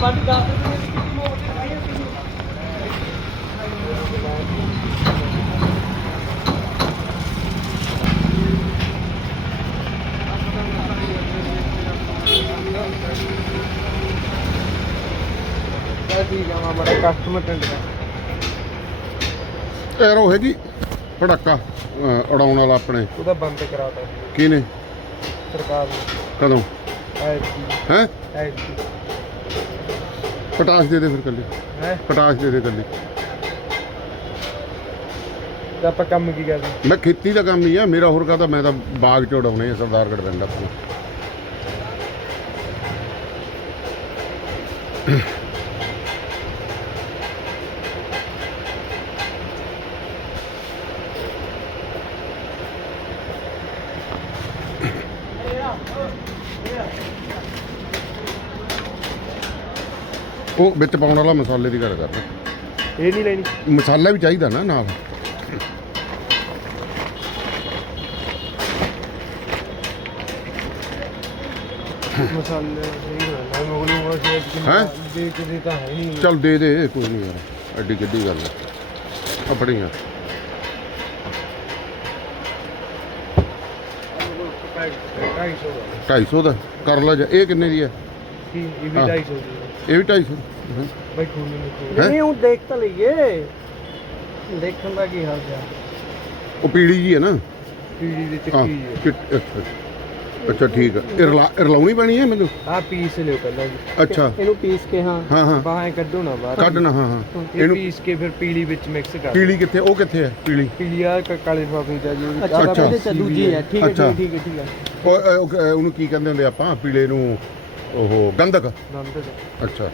ਵੱਢ ਦੱਸ ਠੀਕ ਕਸਟਮਰ ਟੈਂਡ ਦਾ ਐਰੋ ਹੈਗੀ ਪੜਾਕਾ ਉਡਾਉਣ ਵਾਲਾ ਆਪਣੇ। ਉਹਦਾ ਬੰਦ ਕਰਾਤਾ। ਕਿਹਨੇ ਸਰਕਾਰ ਨੇ। ਕਦੋਂ? ਐਸੀ ਹੈ? ਪਟਾਸ਼ ਦੇ ਦੇ ਫਿਰ ਕੱਲੀ ਹੈ ਪਟਾਸ਼ ਦੇ ਦੇ ਕੱਲੀ ਤੇ ਆਪਾਂ ਕੰਮ ਕੀ ਕਰਦੇ ਮੈਂ ਖੇਤੀ ਦਾ ਕੰਮ ਹੀ ਆ ਮੇਰਾ ਹੋਰ ਕਾਹਦਾ ਮੈਂ ਤਾਂ ਬਾਗ ਚ ਉਡਾਉਣੇ ਆ ਸਰਦਾਰਗੜ੍ਹ ਪਿੰਡ ਆਪਣਾ ਉਹ ਵਿੱਚ ਪਾਉਣ ਵਾਲਾ ਮਸਾਲੇ ਦੀ ਗੱਲ ਕਰਦਾ ਇਹ ਨਹੀਂ ਲੈਣੀ। ਮਸਾਲਾ ਵੀ ਚਾਹੀਦਾ ਨਾ ਨਾਲ। ਮਸਾਲੇ ਸਹੀ ਹੈਂ? ਦੇ ਕੇ ਦੇ ਤਾਂ ਹੈ ਨਹੀਂ। ਚੱਲ ਦੇ ਦੇ ਕੋਈ ਨਹੀਂ ਯਾਰ ਐਡੀ ਕਿੱਡੀ ਗੱਲ ਹੈ। ਆਪਣੀਆਂ ਢਾਈ ਸੌ ਦਾ। 250 ਦਾ ਕਰ ਲਾ ਜਾ ਇਹ ਕਿੰਨੇ ਦੀ ਹੈ? ਕੀ ਇਹ ਵੀ ਹਾਂ। ਢਾਈ ਸੌ ਦੀ ਇਹ ਵੀ 250 ਬਾਈ? ਨਹੀਂ ਉਹ ਦੇਖ ਤਾਂ ਲਈਏ। ਦੇਖਣ ਦਾ ਕੀ ਹਾਲ ਹੈ ਉਹ ਪੀੜੀ ਜੀ ਹੈ ਨਾ। ਪੀੜੀ ਦੇ ਚੱਕੀ ਹੈ। ਚਿੱਟ- ਅੱਛਾ ਅੱਛਾ। ਠੀਕ ਹੈ ਇਹ ਰਲਾ- ਇਹ ਰਲਾਉਣੀ ਪੈਣੀ ਹੈ ਮੈਨੂੰ? ਆ ਪੀਸ ਲਿਓ ਪਹਿਲਾਂ ਜੀ। ਅੱਛਾ। ਇਹਨੂੰ ਪੀਸ ਕੇ ਹਾਂ। ਹਾਂ ਹਾਂ। ਬਾਹਾਂ ਕੱਢੋ ਨਾ ਬਾਹਰ। ਕੱਢਣਾ ਹਾਂ ਹਾਂ। ਇਹ ਇਹਨੂੰ ਪੀਸ ਕੇ ਫਿਰ ਪੀਲੀ ਵਿੱਚ ਮਿਕਸ ਕਰ ਪੀਲੀ ਕਿੱਥੇ ਉਹ ਕਿੱਥੇ ਹੈ ਪੀਲੀ? ਪੀਲੀ ਆ ਕ- ਕਾਲੇ ਪਾਪੀ ਦਾ ਜੀ। ਉਹਦੀ- ਅੱਛਾ ਅੱਛਾ। ਚ ਦੂਜੀ ਹੈ। ਠੀਕ ਹੈ। ਠੀਕ ਹੈ ਠੀਕ ਹੈ। ਉਹ ਉਹ- ਉਹ- ਉਹਨੂੰ ਕੀ ਕਹਿੰਦੇ ਹੁੰਦੇ ਆਪਾਂ? ਪੀਲੇ ਨੂੰ ਉਹ ਗੰਧਕ ਨੰਦ ਦਾ ਅੱਛਾ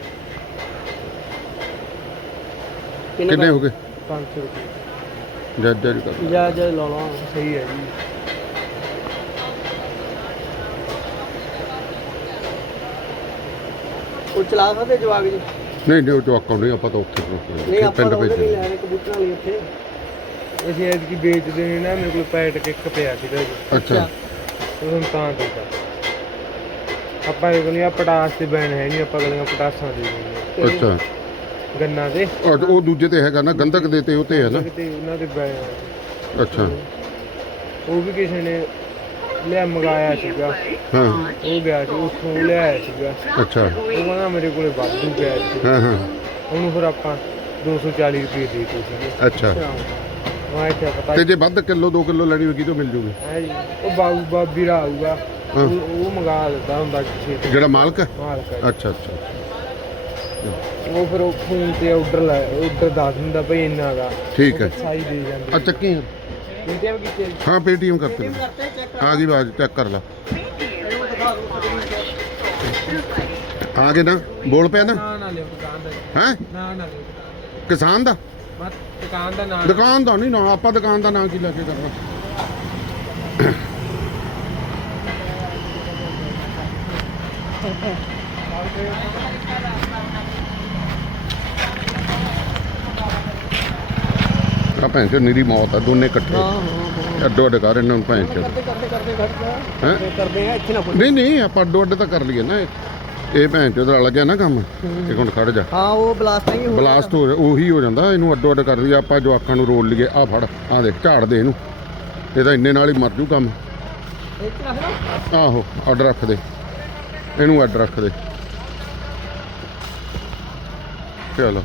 ਕਿੰਨੇ ਹੋ ਗਏ 500 ਰੁਪਏ ਜੱਜ ਜੱਜ ਕਰ ਜਾ ਜਾ ਲਾ ਲਾ ਸਹੀ ਹੈ ਜੀ ਉਹ ਚਲਾ ਸਕਦੇ ਜਵਾਗ ਜੀ ਨਹੀਂ ਨਹੀਂ ਉਹ ਜਵਾਕਾਂ ਨਹੀਂ ਆਪਾਂ ਤਾਂ ਉੱਥੇ ਨਹੀਂ ਆਪਾਂ ਪਿੰਡ ਤਾਂ ਉਹਦੇ ਨਹੀਂ ਭੇਜੇ ਲੈ ਰਹੇ ਕਬੂਤਰਾਂ ਲਈ ਉੱਥੇ ਅਸੀਂ ਐਤਕੀ ਵੇਚਦੇ ਨੇ ਨਾ ਮੇਰੇ ਕੋਲ ਪੈਟ ਕੇ ਇੱਕ ਪਿਆ ਸੀਗਾ ਜੀ ਅੱਛਾ ਉਹ ਹੁਣ ਤਾਂ ਦਿੱਤਾ ਆਪਾਂ ਇਹ ਕੋਲ ਪਟਾਸ ਤੇ ਬੈਨ ਹੈ ਨਹੀਂ ਆਪਾਂ ਗਲੀਆਂ ਪਟਾਸਾਂ ਦੇ ਅੱਛਾ। ਗੰਨਾ ਦੇ। ਉਹ ਦੂਜੇ ਤੇ ਹੈਗਾ ਨਾ ਗੰਧਕ ਦੇ ਤੇ ਉਹ ਤੇ ਹੈ ਨਾ। ਤੇ ਉਹਨਾਂ ਦੇ ਬੈਨ ਅੱਛਾ। ਉਹ ਵੀ ਕਿਸੇ ਨੇ ਲਿਆ ਮੰਗਾਇਆ ਸੀਗਾ। ਹਾਂ। ਉਹ ਗਿਆ ਸੀ ਉੱਥੋਂ ਲਿਆਇਆ ਸੀਗਾ। ਅੱਛਾ। ਉਹ ਕਹਿੰਦਾ ਮੇਰੇ ਕੋਲੇ ਵਾਧੂ ਪਿਆ ਸੀ। ਹਾਂ ਹਾਂ। ਉਹਨੂੰ ਫਿਰ ਆਪਾਂ 240 ਰੁਪਏ ਦੇ ਦਿੱਤੇ ਸੀਗੇ। ਅੱਛਾ। ਮੈਂ ਇੱਥੇ ਪਤਾ ਤੇ ਜੇ ਵੱਧ ਕਿਲੋ 2 ਕਿਲੋ ਲੈਣੀ ਹੋਗੀ ਤਾਂ ਮਿਲ ਜੂਗੀ। ਹੈ ਜੀ। ਉਹ ਬਾਬੂ ਆਊਗਾ ਹਾਂ। ਉਹ ਉਹ ਮੰਗਾ ਦਿੰਦਾ ਹੁੰਦਾ ਕਿਸੇ ਤੋਂ। ਜਿਹੜਾ ਮਾਲਕ ਹੈ? ਮਾਲਕ ਹੈ। ਅੱਛਾ ਅੱਛਾ ਉਹ ਫਿਰ ਉਹ ਫੋਨ ਤੇ ਆਰਡਰ ਲੈ ਆਰਡਰ ਦੱਸ ਦਿੰਦਾ ਭਈ ਇੰਨਾ ਦਾ। ਠੀਕ ਹੈ। ਸਾਈ ਦੇ ਜਾਂਦੇ। ਆ ਚੱਕੀ ਆ। ਵਿੱਚ ਕਿਤੇ ਹਾਂ ਪੇਟੀਐਮ ਕਰਤੇ ਆ ਗਈ ਬਾਜ ਚੈੱਕ ਕਰ ਲਾ। ਆ ਗਏ ਨਾ? ਬੋਲ ਪਿਆ ਨਾ? ਨਾ ਨਾ ਲਿਓ ਦੁਕਾਨ ਦਾ ਹੈ? ਨਾ ਨਾ ਲਿਓ ਦੁਕਾਨ ਦਾ। ਕਿਸਾਨ ਦਾ? ਬਸ ਦੁਕਾਨ ਦਾ ਨਾਮ ਦੁਕਾਨ ਦਾ ਨਹੀਂ ਨਾ ਆਪਾਂ ਦੁਕਾਨ ਦਾ ਨਾਂ ਕੀ ਲੈ ਕੇ ਕਰਨਾ? ਆ ਭੈਣ ਚੋ ਨਿਰੀ ਮੌਤ ਆ ਦੋਨੇ ਇਕੱਠੇ। ਅੱਡੋ ਅੱਡ ਕਰ ਇਹਨਾਂ ਨੂੰ ਭੈਣ ਚੋ ਕਰਦੇ ਕਰਦੇ ਕਰਦੇ ਹੈਂ? ਕਰਦੇ ਆ ਇੱਥੇ ਨਾ ਨਹੀਂ ਨਹੀਂ ਆਪਾਂ ਅੱਡੋ ਅੱਡ ਤਾਂ ਕਰ ਲਈਏ ਨਾ। ਇਹ ਭੈਣ ਚੋ ਦਾ ਲੱਗਿਆ ਨਾ ਕੰਮ। ਇੱਕ ਹੁਣ ਖੜ ਜਾ। ਹਾਂ ਉਹ ਬਲਾਸਟ ਨਹੀਂ ਹੋ ਬਲਾਸਟ ਹੋ ਜਾ- ਉਹੀ ਹੋ ਜਾਂਦਾ ਇਹਨੂੰ ਅੱਡੋ ਅੱਡ ਕਰ ਲਈਏ। ਆਪਾਂ ਜਵਾਕਾਂ ਨੂੰ ਰੋਲ ਲਈਏ। ਆ ਫੜ ਆ ਦੇਖ ਝਾੜ ਦੇ ਇਹਨੂੰ। ਇਹ ਤਾਂ ਇੰਨੇ ਨਾਲ ਹੀ ਮਰ ਜੂ ਕੰਮ। ਇੱਥੇ ਰੱਖ ਲਓ। ਆਹੋ ਅੱਡ ਰੱਖ ਦੇ। ਇਹਨੂੰ ਅੱਡ ਰੱਖ ਦੇ ਚਲੋ